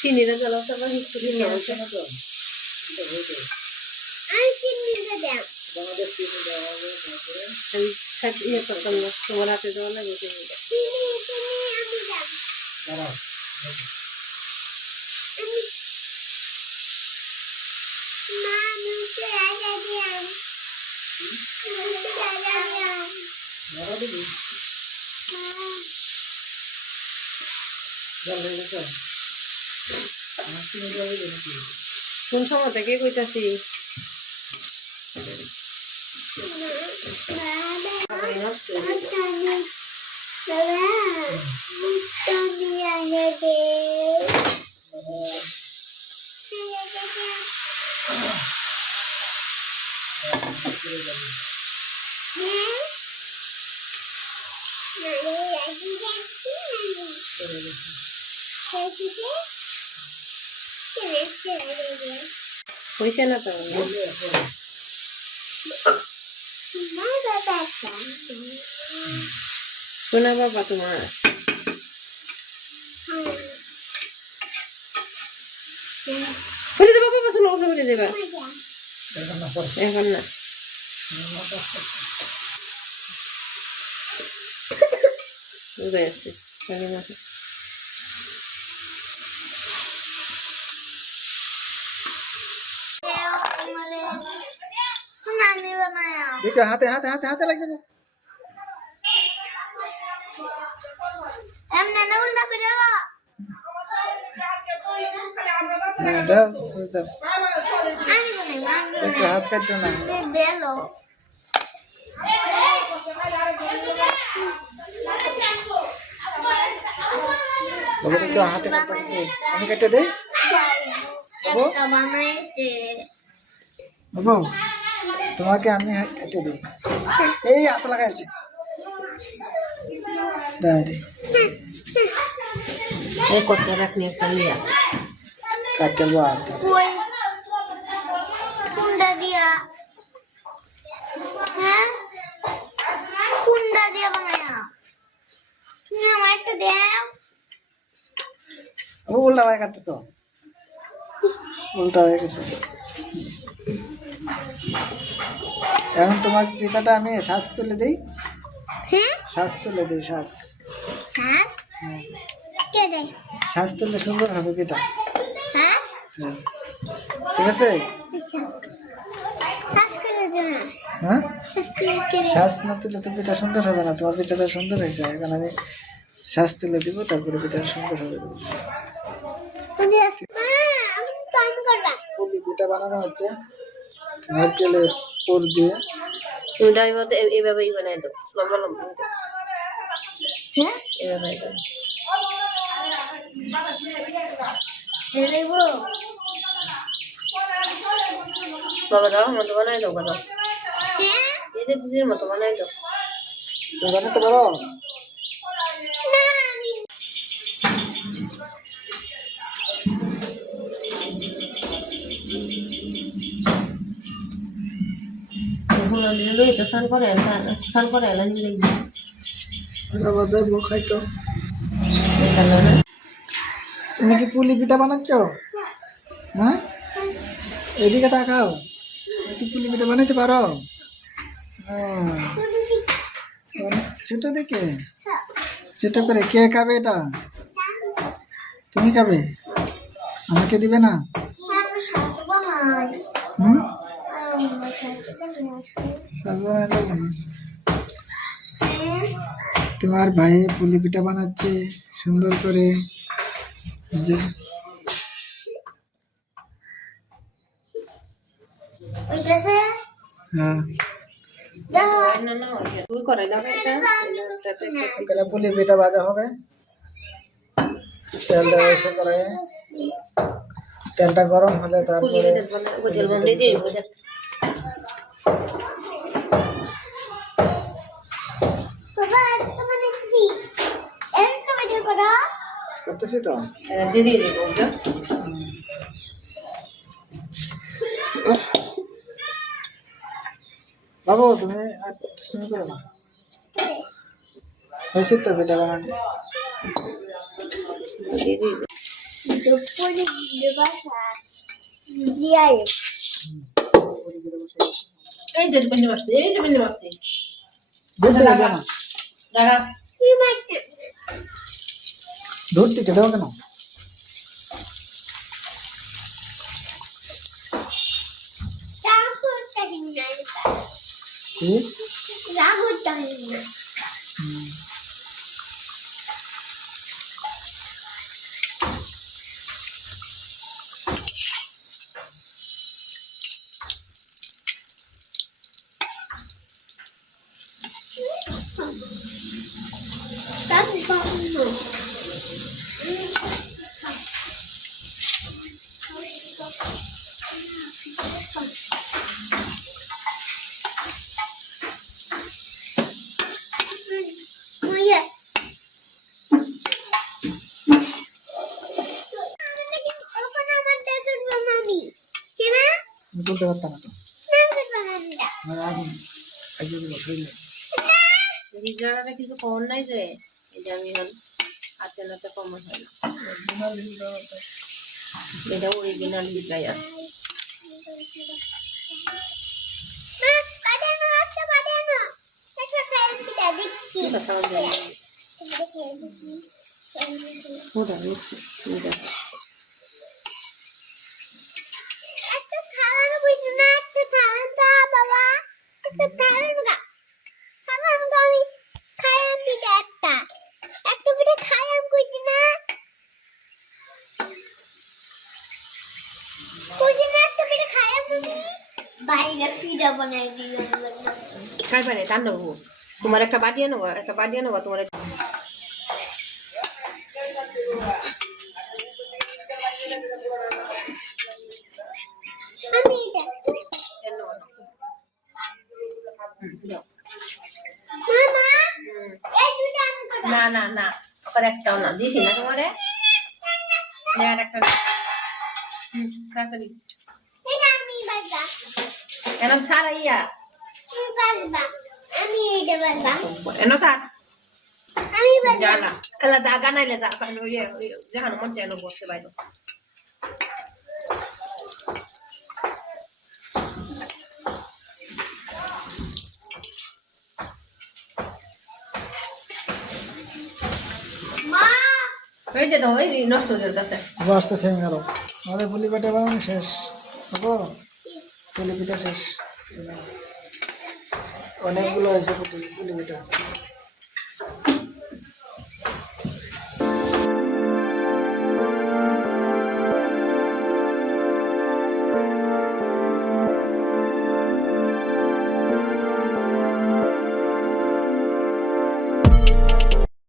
চিনিটা জল সবাই একটু চিনি আছে না তো আমি চিনি দাও আমাদের চিনি দাও হবে আমি সাথে ইয়ে করতাম না তোমার হাতে দেওয়া লাগবে চিনি আমি দাও দাঁড়াও মা মুখে আগা দিয়াম মুখে আগা দিয়াম দাঁড়াও দিদি কোন সময় থেকে কইতাছি হইছে না তো শোনা বাবা তোমার করে দেবা বাবা শোনো করে দেবা এখন না বেশি ठीक है हाथे हाथे हाथे हाथे लग जाओ एमने ना उल्टा करेगा दाव दाव आनी बने मांगे एक हाथ का चुना बेलो बोलो तो हाथे का पकड़े हमें कटे दे একটা বানাইছে বাবু তোমাকে আমি কেটে দিই এই হাত লাগাইছি দাদি এই কত রাখনি একটা লিয়া কাটে লো হাত কই কুন্ডা দিয়া হ্যাঁ কুন্ডা দিয়া বানায়া তুমি আমার একটা দাও ও উল্টা ভাই কাটতেছো উল্টা হয়ে গেছে এখন তোমার পিঠাটা আমি শ্বাস তুলে দেই হ্যাঁ শ্বাস তুলে দেই শ্বাস হ্যাঁ কে দে শ্বাস তুললে সুন্দর হবে পিঠা হ্যাঁ হ্যাঁ ঠিক আছে শ্বাস করে দিও না হ্যাঁ শ্বাস করে শ্বাস না তুলে তো পিঠা সুন্দর হবে না তোমার পিঠাটা সুন্দর হয়েছে এখন আমি শ্বাস তুলে দিব তারপরে পিঠা সুন্দর হবে পুলি পিঠা বানানো হচ্ছে নারকেলের পুর দিয়ে তুমি এইভাবেই বানাই দাও লম্বা লম্বা হ্যাঁ এইভাবে বাবা দাও মতো বানাই দাও বাবা এই যে দিদির মতো বানাই দাও তুমি বানাতে পারো স্নান করে এলা নিলে আবার যাইবো খাইতো তুমি কি পুলি পিঠা বানাচ্ছ হ্যাঁ এদিকে তাকাও তুমি কি পুলি পিঠা বানাইতে পারো ছোট দেখে ছোট করে কে খাবে এটা তুমি খাবে আমাকে দিবে না হুম তোমার ভাই পুলি পিঠা বানাচ্ছে সুন্দর করে যে হ্যাঁ পুলি পিঠা ভাজা হবে তেল দেওয়া হয়েছে কড়াইয়ে তেলটা গরম হলে তারপরে করতেছি তো বাবু তুমি তুমি করো না হয়েছে তো পিঠা বানানো দিয়ে দিবি। এই যে বেশি মারছি, এই যে বেশি মারছি। ধরতে দাগা কেন দাগা ধরতে কেটে কেন কি তুলতে পারতাম না তো আগে বসইলে রিজার্ভে কিছু কম নাই যে এই যে আমি এখন হাতে নাতে কম হয় না, সেটা অরিজিনাল হিটাই আছে। ওটা মিক্সি খাই পারে তার নেবো, তোমার একটা বাটিয়ে নেবো, একটা বাটিয়ে নেবো তোমার। না না না, ওর একটাও না দিছি না তোমারে, আর একটা কেন ছাড় ইয়া এনো ছাড় জানা এলা জাগা নাইলে যা যেখানে মন চাইলো বসতে পাইলো। এই যে ওই নষ্ট হয়ে গেছে আসতেছে আরো আমাদের পুলি পিঠা বানানো শেষ পুলি পিঠা শেষ অনেকগুলো হয়েছে পুলি পিঠা।